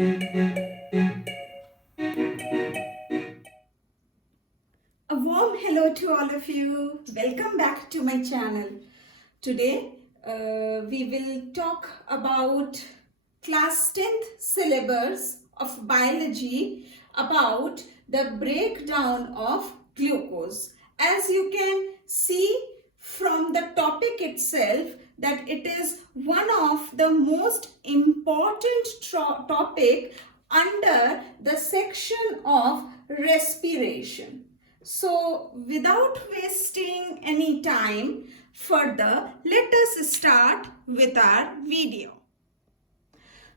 A warm hello to all of you. Welcome back to my channel. Today we will talk about class 10th syllabus of biology about the breakdown of glucose. As you can see from the topic itself that it is one of the most important topic under the section of respiration. So without wasting any time further, let us start with our video.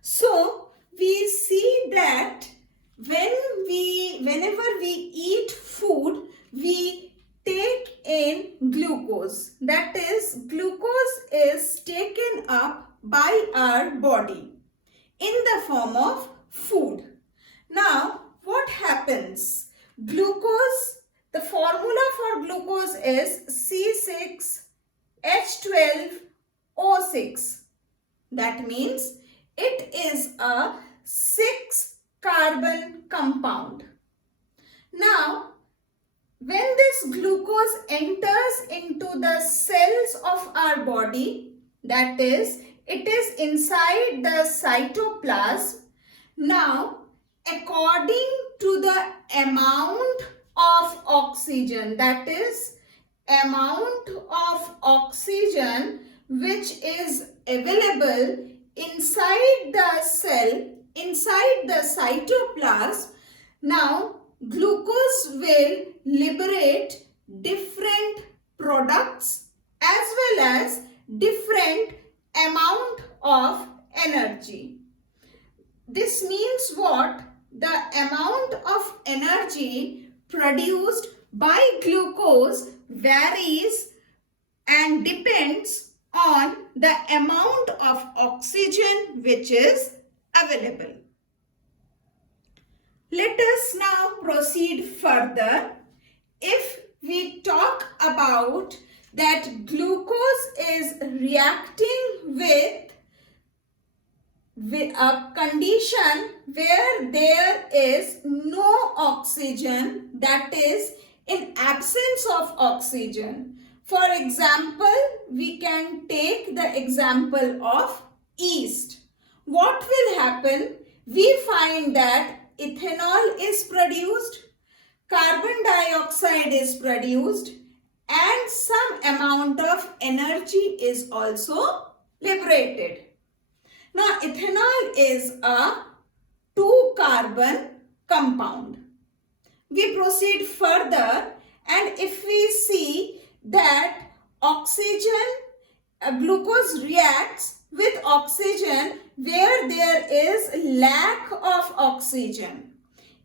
So we see that whenever we eat food, we take in glucose. That is, glucose is taken up by our body in the form of food. Now, what happens? Glucose, the formula for glucose is C6H12O6. That means it is a 6-carbon compound. Now, when this glucose enters into the cells of our body, that is, it is inside the cytoplasm. Now, according to the amount of oxygen, that is, amount of oxygen which is available inside the cell, inside the cytoplasm, now glucose will liberate different products as well as different amount of energy. This means what? The amount of energy produced by glucose varies and depends on the amount of oxygen which is available. Let us now proceed further. If we talk about that glucose is reacting with a condition where there is no oxygen, that is, in absence of oxygen. For example, we can take the example of yeast. What will happen? We find that ethanol is produced, carbon dioxide is produced, and some amount of energy is also liberated. Now, ethanol is a 2-carbon compound. We proceed further, and if we see that oxygen, glucose reacts with oxygen where there is lack of oxygen.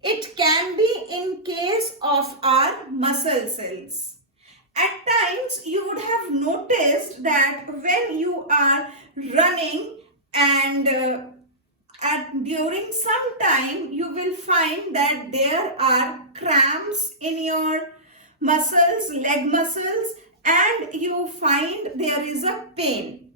It can be in case of our muscle cells. At times, you would have noticed that when you are running and during some time, you will find that there are cramps in your muscles, leg muscles, and you find there is a pain.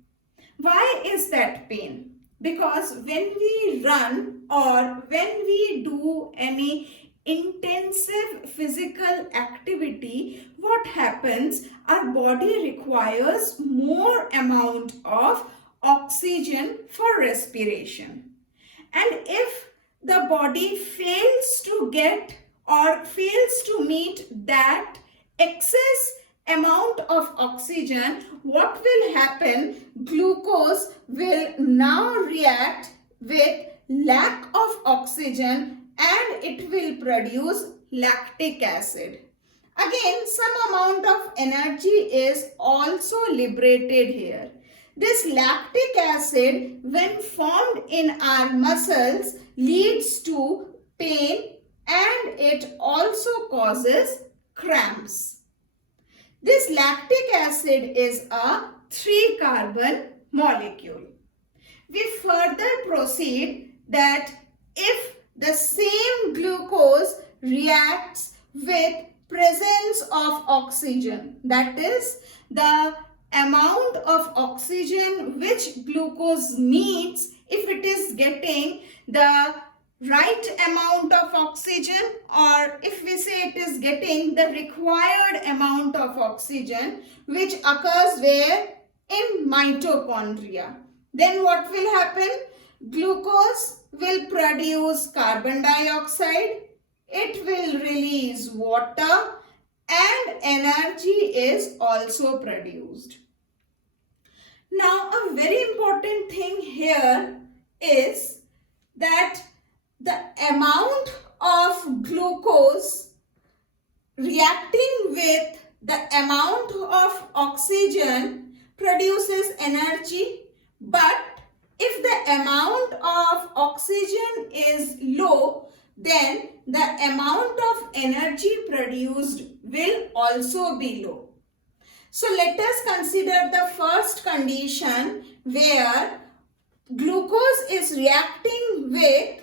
Why is that pain? Because when we run or when we do any intensive physical activity, what happens? Our body requires more amount of oxygen for respiration. And if the body fails to get or fails to meet that excess amount of oxygen, what will happen? Glucose will now react with lack of oxygen and it will produce lactic acid. Again, some amount of energy is also liberated here. This lactic acid, when formed in our muscles, leads to pain and it also causes cramps. This lactic acid is a 3-carbon molecule. We further proceed that if the same glucose reacts with presence of oxygen, that is, the amount of oxygen which glucose needs, if it is getting the right amount of oxygen, or if we say it is getting the required amount of oxygen which occurs where? In mitochondria. Then what will happen? Glucose will produce carbon dioxide, it will release water, and energy is also produced. Now a very important thing here is that the amount of glucose reacting with the amount of oxygen produces energy, but if the amount of oxygen is low, then the amount of energy produced will also be low. So let us consider the first condition where glucose is reacting with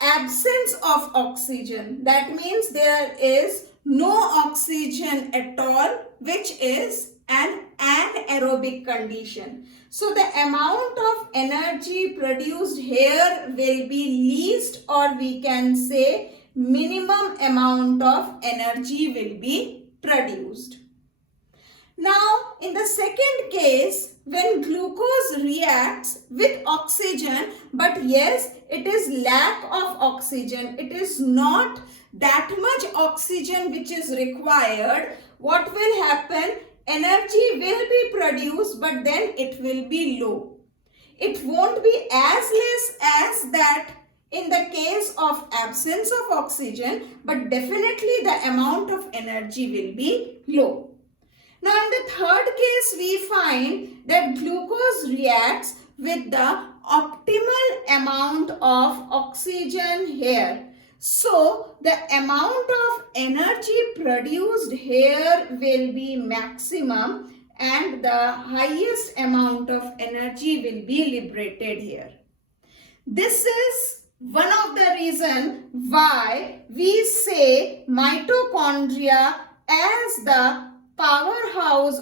absence of oxygen. That means there is no oxygen at all, which is an anaerobic condition. So the amount of energy produced here will be least, or we can say minimum amount of energy will be produced. Now, in the second case, when glucose reacts with oxygen, but yes, it is lack of oxygen, it is not that much oxygen which is required, what will happen? Energy will be produced, but then it will be low. It won't be as less as that in the case of absence of oxygen, but definitely the amount of energy will be low. Now in the third case, we find that glucose reacts with the optimal amount of oxygen here. So the amount of energy produced here will be maximum and the highest amount of energy will be liberated here. This is one of the reasons why we say mitochondria as the powerhouse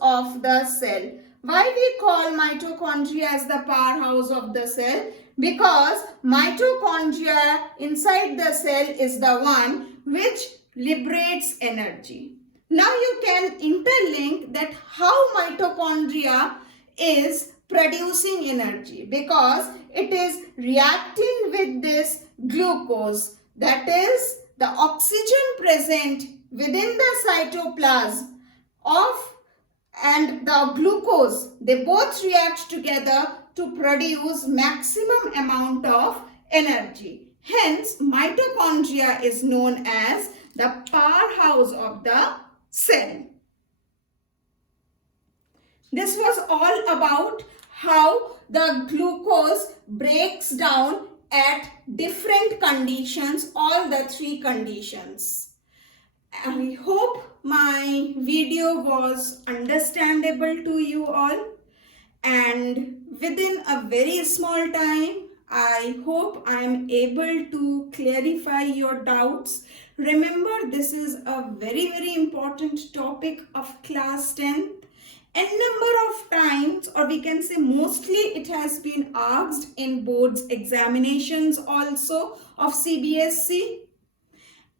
of the cell. Why we call mitochondria as the powerhouse of the cell? Because mitochondria inside the cell is the one which liberates energy. Now you can interlink that how mitochondria is producing energy, because it is reacting with this glucose, that is the oxygen present within the cytoplasm and the glucose, they both react together to produce maximum amount of energy. Hence, mitochondria is known as the powerhouse of the cell. This was all about how the glucose breaks down at different conditions, all the three conditions. I hope my video was understandable to you all, and within a very small time, I hope I am able to clarify your doubts. Remember, this is a very important topic of class 10th. N number of times, or we can say mostly, it has been asked in boards examinations also of CBSE.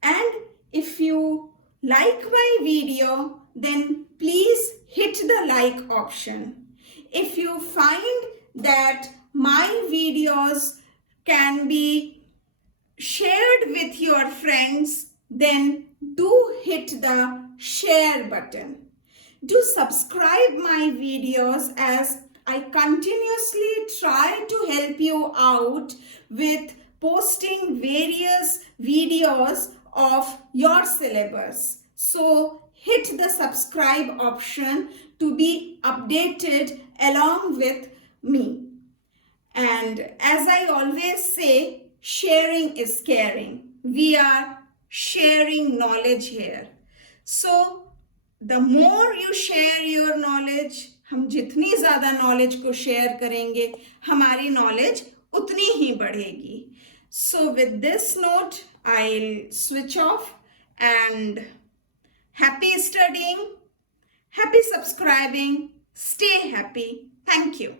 And if you like my video, then please hit the like option. If you find that my videos can be shared with your friends, then do hit the share button. Do subscribe my videos, as I continuously try to help you out with posting various videos of your syllabus. So hit the subscribe option to be updated along with me. And as I always say, sharing is caring. We are sharing knowledge here. So the more you share your knowledge, हम जितनी ज़्यादा knowledge को share करेंगे, हमारी knowledge उतनी ही बढ़ेगी. So with this note, I'll switch off, and happy studying, happy subscribing, stay happy. Thank you.